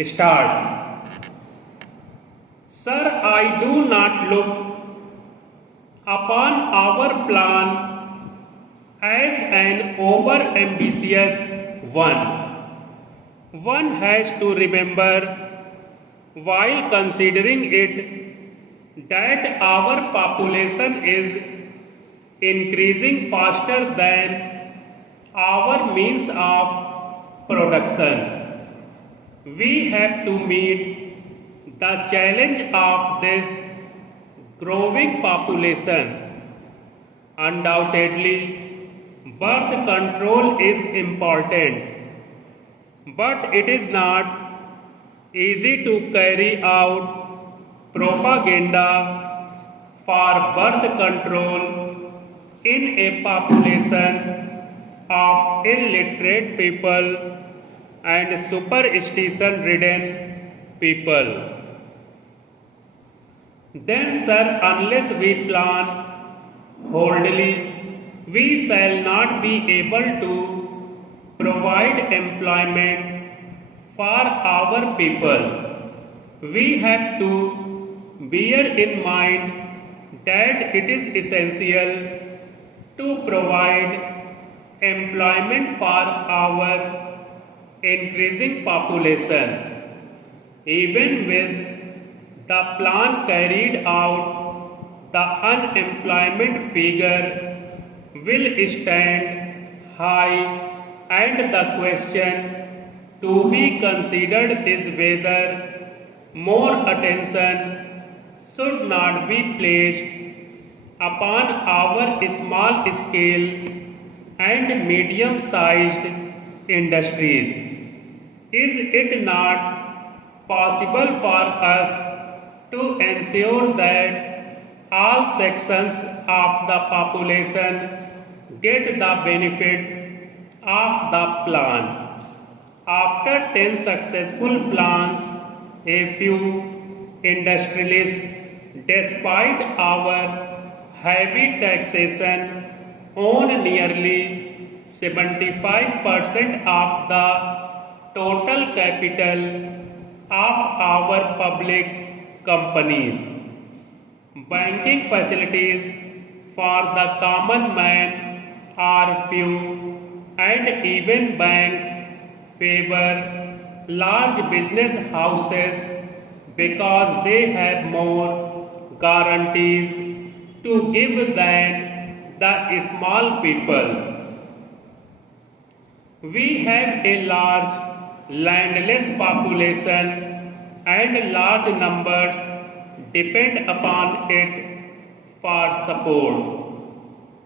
Start. Sir, I do not look upon our plan as an over ambitious one. One has to remember while considering it that our population is increasing faster than our means of production. We have to meet the challenge of this growing population. Undoubtedly, birth control is important, but it is not easy to carry out propaganda for birth control in a population of illiterate people and superstition ridden people. Then, sir, unless we plan wholly, we shall not be able to provide employment for our people. We have to bear in mind that it is essential to provide employment for our increasing population. Even with the plan carried out, the unemployment figure will stand high, and the question to be considered is whether more attention should not be placed upon our small scale and medium sized industries. Is it not possible for us to ensure that all sections of the population get the benefit of the plan? After 10 successful plans, a few industrialists, despite our heavy taxation, own nearly 75% of the total capital of our public companies. Banking facilities for the common man are few, and even banks favor large business houses because they have more guarantees to give than the small people. We have a large landless population and large numbers depend upon it for support.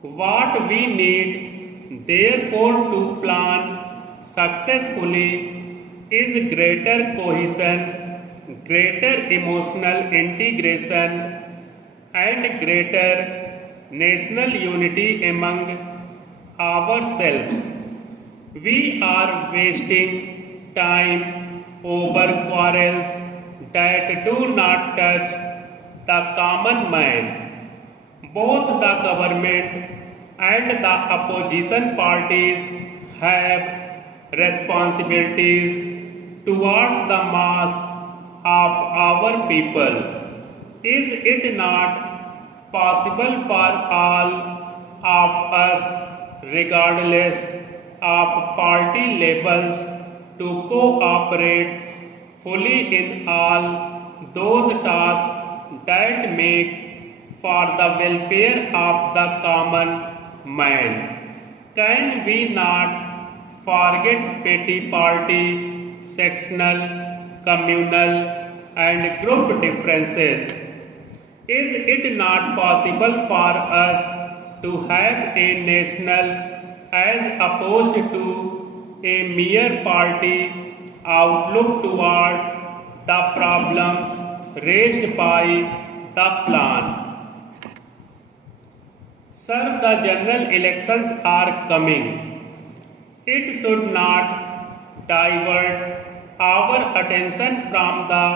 What we need, therefore, to plan successfully is greater cohesion, greater emotional integration, and greater national unity among ourselves. We are wasting time over quarrels that do not touch the common man. Both the government and the opposition parties have responsibilities towards the mass of our people. Is it not possible for all of us, regardless of party labels, to cooperate fully in all those tasks that make for the welfare of the common man? Can we not forget petty party, sectional, communal, and group differences? Is it not possible for us to have a national as opposed to a mere party outlook towards the problems raised by the plan? Sir, the general elections are coming. It should not divert our attention from the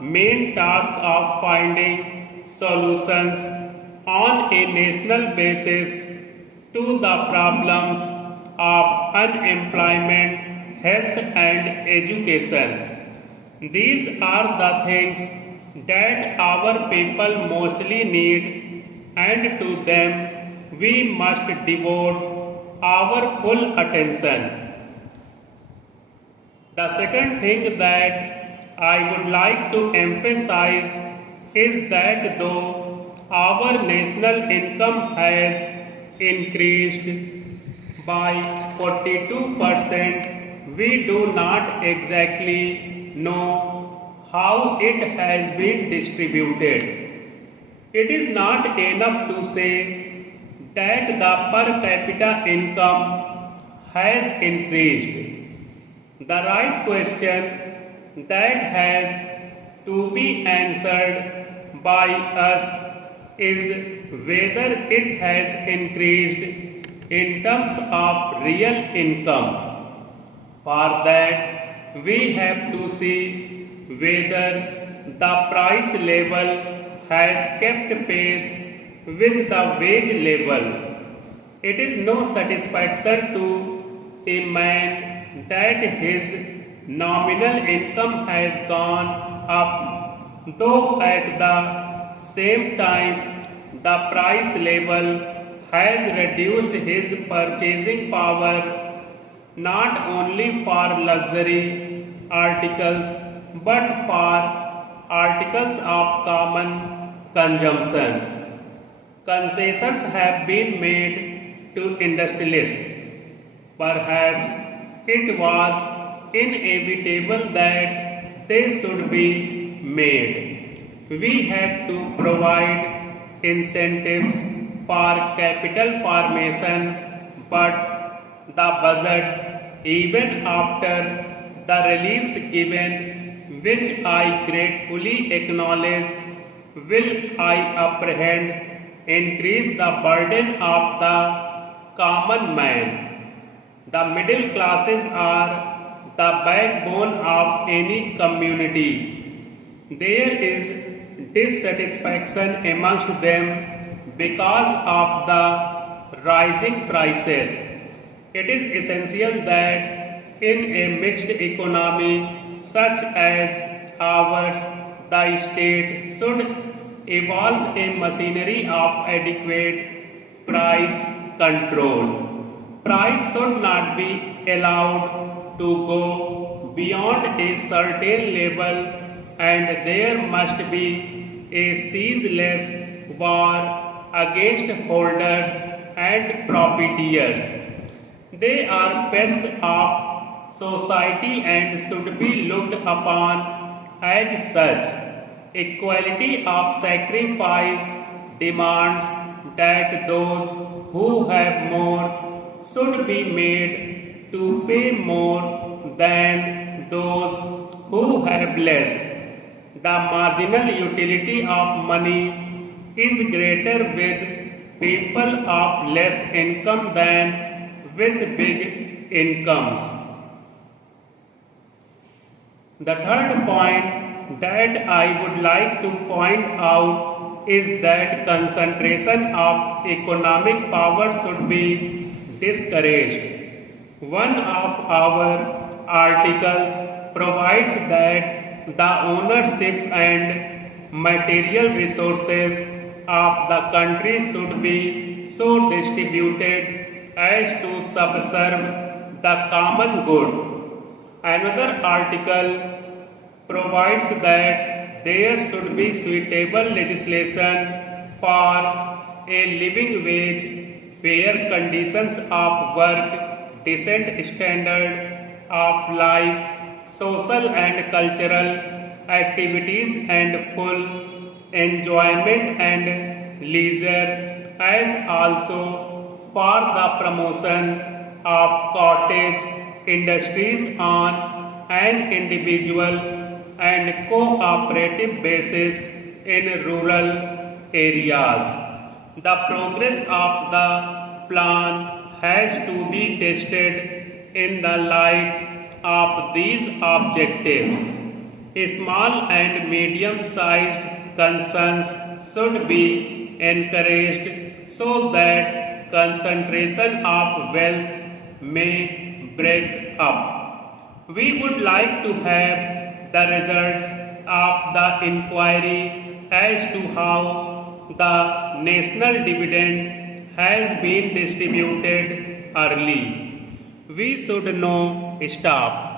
main task of finding solutions on a national basis to the problems of unemployment, health and education. These are the things that our people mostly need, and to them we must devote our full attention. The second thing that I would like to emphasize is that though our national income has increased by 42%, we do not exactly know how it has been distributed. It is not enough to say that the per capita income has increased. The right question that has to be answered by us is whether it has increased in terms of real income. For that, we have to see whether the price level has kept pace with the wage level. It is no satisfaction to a man that his nominal income has gone up, though at the same time the price level has reduced his purchasing power not only for luxury articles but for articles of common consumption. Concessions have been made to industrialists. Perhaps it was inevitable that they should be made. We had to provide incentives for capital formation, but the budget, even after the reliefs given, which I gratefully acknowledge, will I apprehend increase the burden of the common man. The middle classes are the backbone of any community. There is dissatisfaction amongst them because of the rising prices. It is essential that in a mixed economy such as ours, the state should evolve a machinery of adequate price control. Price should not be allowed to go beyond a certain level, and there must be a ceaseless war against holders and profiteers. They are pests of society and should be looked upon as such. Equality of sacrifice demands that those who have more should be made to pay more than those who have less. The marginal utility of money is greater with people of less income than with big incomes. The third point that I would like to point out is that concentration of economic power should be discouraged. One of our articles provides that the ownership and material resources of the country should be so distributed as to subserve the common good. Another article provides that there should be suitable legislation for a living wage, fair conditions of work, decent standard of life, social and cultural activities and full enjoyment and leisure, as also for the promotion of cottage industries on an individual and cooperative basis in rural areas. The progress of the plan has to be tested in the light of these objectives. Small and medium-sized concerns should be encouraged so that concentration of wealth may break up. We would like to have the results of the inquiry as to how the national dividend has been distributed early. We should know stop.